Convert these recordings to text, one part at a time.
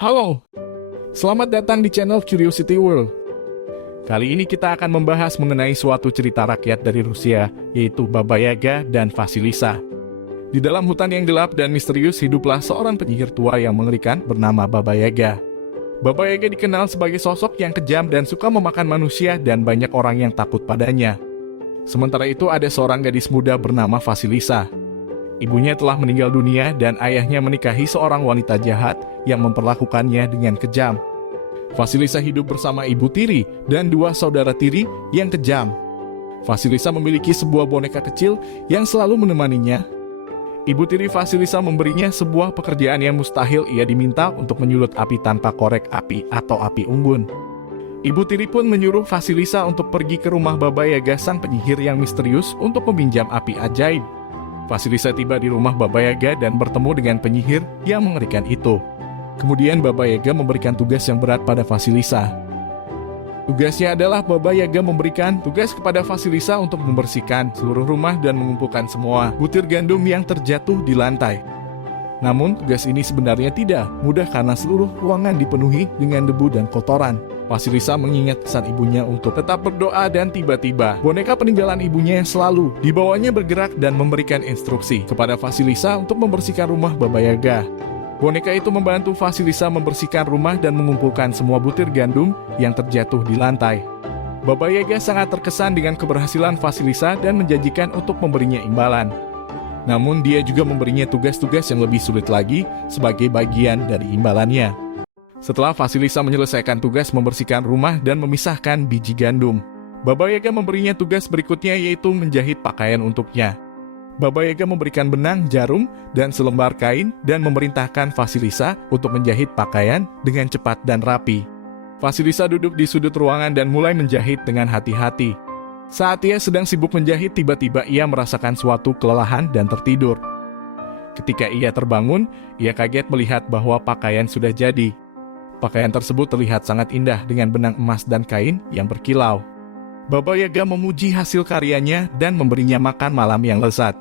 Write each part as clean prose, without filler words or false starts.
Halo, selamat datang di channel Curiosity World. Kali ini kita akan membahas mengenai suatu cerita rakyat dari Rusia, yaitu Baba Yaga dan Vasilisa. Di dalam hutan yang gelap dan misterius hiduplah seorang penyihir tua yang mengerikan bernama Baba Yaga. Baba Yaga dikenal sebagai sosok yang kejam dan suka memakan manusia dan banyak orang yang takut padanya. Sementara itu ada seorang gadis muda bernama Vasilisa. Ibunya telah meninggal dunia dan ayahnya menikahi seorang wanita jahat yang memperlakukannya dengan kejam. Vasilisa hidup bersama ibu tiri dan dua saudara tiri yang kejam. Vasilisa memiliki sebuah boneka kecil yang selalu menemaninya. Ibu tiri Vasilisa memberinya sebuah pekerjaan yang mustahil. Ia diminta untuk menyulut api tanpa korek api atau api unggun. Ibu tiri pun menyuruh Vasilisa untuk pergi ke rumah Baba Yaga sang penyihir yang misterius untuk meminjam api ajaib. Vasilisa tiba di rumah Baba Yaga dan bertemu dengan penyihir yang mengerikan itu. Kemudian Baba Yaga memberikan tugas yang berat pada Vasilisa. Tugasnya adalah Baba Yaga memberikan tugas kepada Vasilisa untuk membersihkan seluruh rumah dan mengumpulkan semua butir gandum yang terjatuh di lantai. Namun tugas ini sebenarnya tidak mudah karena seluruh ruangan dipenuhi dengan debu dan kotoran. Vasilisa mengingat pesan ibunya untuk tetap berdoa dan tiba-tiba boneka peninggalan ibunya yang selalu dibawanya bergerak dan memberikan instruksi kepada Vasilisa untuk membersihkan rumah Baba Yaga. Boneka itu membantu Vasilisa membersihkan rumah dan mengumpulkan semua butir gandum yang terjatuh di lantai. Baba Yaga sangat terkesan dengan keberhasilan Vasilisa dan menjanjikan untuk memberinya imbalan. Namun dia juga memberinya tugas-tugas yang lebih sulit lagi sebagai bagian dari imbalannya. Setelah Vasilisa menyelesaikan tugas membersihkan rumah dan memisahkan biji gandum, Baba Yaga memberinya tugas berikutnya yaitu menjahit pakaian untuknya. Baba Yaga memberikan benang, jarum, dan selembar kain dan memerintahkan Vasilisa untuk menjahit pakaian dengan cepat dan rapi. Vasilisa duduk di sudut ruangan dan mulai menjahit dengan hati-hati. Saat ia sedang sibuk menjahit, tiba-tiba ia merasakan suatu kelelahan dan tertidur. Ketika ia terbangun, ia kaget melihat bahwa pakaian sudah jadi. Pakaian tersebut terlihat sangat indah dengan benang emas dan kain yang berkilau. Baba Yaga memuji hasil karyanya dan memberinya makan malam yang lezat.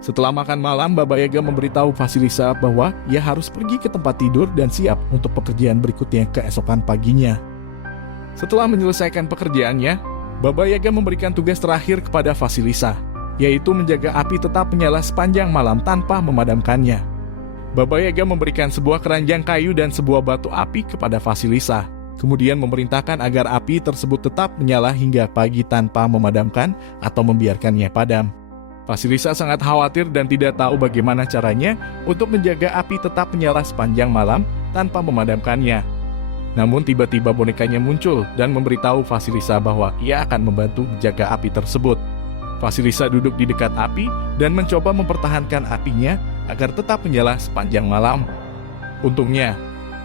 Setelah makan malam, Baba Yaga memberitahu Vasilisa bahwa ia harus pergi ke tempat tidur dan siap untuk pekerjaan berikutnya keesokan paginya. Setelah menyelesaikan pekerjaannya, Baba Yaga memberikan tugas terakhir kepada Vasilisa, yaitu menjaga api tetap menyala sepanjang malam tanpa memadamkannya. Baba Yaga memberikan sebuah keranjang kayu dan sebuah batu api kepada Vasilisa, kemudian memerintahkan agar api tersebut tetap menyala hingga pagi tanpa memadamkan atau membiarkannya padam. Vasilisa sangat khawatir dan tidak tahu bagaimana caranya untuk menjaga api tetap menyala sepanjang malam tanpa memadamkannya. Namun tiba-tiba bonekanya muncul dan memberitahu Vasilisa bahwa ia akan membantu menjaga api tersebut. Vasilisa duduk di dekat api dan mencoba mempertahankan apinya agar tetap menyala sepanjang malam. Untungnya,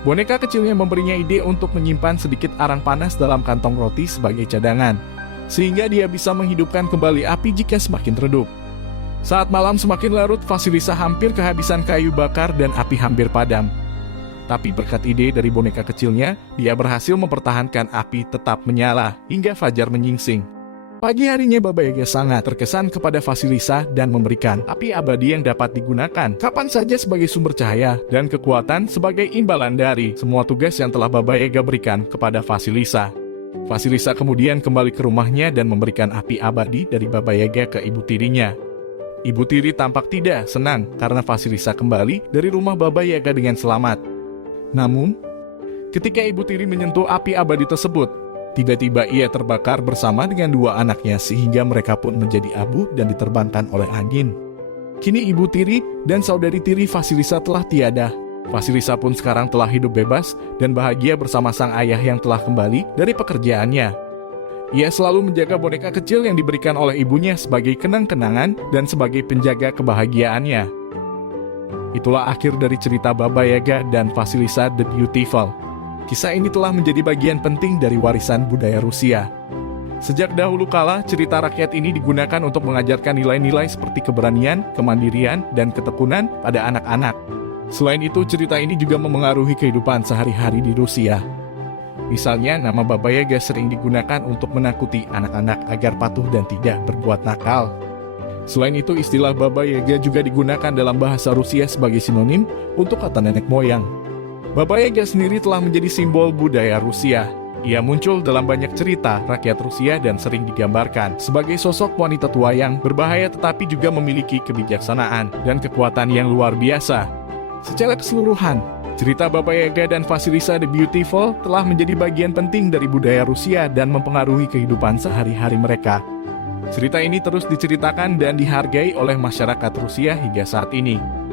boneka kecilnya memberinya ide untuk menyimpan sedikit arang panas dalam kantong roti sebagai cadangan, sehingga dia bisa menghidupkan kembali api jika semakin redup. Saat malam semakin larut, Vasilisa hampir kehabisan kayu bakar dan api hampir padam. Tapi berkat ide dari boneka kecilnya, dia berhasil mempertahankan api tetap menyala hingga fajar menyingsing. Pagi harinya Baba Yaga sangat terkesan kepada Vasilisa dan memberikan api abadi yang dapat digunakan kapan saja sebagai sumber cahaya dan kekuatan sebagai imbalan dari semua tugas yang telah Baba Yaga berikan kepada Vasilisa. Vasilisa kemudian kembali ke rumahnya dan memberikan api abadi dari Baba Yaga ke ibu tirinya. Ibu tiri tampak tidak senang karena Vasilisa kembali dari rumah Baba Yaga dengan selamat. Namun, ketika ibu tiri menyentuh api abadi tersebut, tiba-tiba ia terbakar bersama dengan dua anaknya sehingga mereka pun menjadi abu dan diterbangkan oleh angin. Kini ibu tiri dan saudari tiri Vasilisa telah tiada. Vasilisa pun sekarang telah hidup bebas dan bahagia bersama sang ayah yang telah kembali dari pekerjaannya. Ia selalu menjaga boneka kecil yang diberikan oleh ibunya sebagai kenang-kenangan dan sebagai penjaga kebahagiaannya. Itulah akhir dari cerita Baba Yaga dan Vasilisa the Beautiful. Kisah ini telah menjadi bagian penting dari warisan budaya Rusia. Sejak dahulu kala, cerita rakyat ini digunakan untuk mengajarkan nilai-nilai seperti keberanian, kemandirian, dan ketekunan pada anak-anak. Selain itu, cerita ini juga memengaruhi kehidupan sehari-hari di Rusia. Misalnya, nama Baba Yaga sering digunakan untuk menakuti anak-anak agar patuh dan tidak berbuat nakal. Selain itu, istilah Baba Yaga juga digunakan dalam bahasa Rusia sebagai sinonim untuk kata nenek moyang. Baba Yaga sendiri telah menjadi simbol budaya Rusia. Ia muncul dalam banyak cerita rakyat Rusia dan sering digambarkan sebagai sosok wanita tua yang berbahaya tetapi juga memiliki kebijaksanaan dan kekuatan yang luar biasa. Secara keseluruhan, cerita Baba Yaga dan Vasilisa the Beautiful telah menjadi bagian penting dari budaya Rusia dan mempengaruhi kehidupan sehari-hari mereka. Cerita ini terus diceritakan dan dihargai oleh masyarakat Rusia hingga saat ini.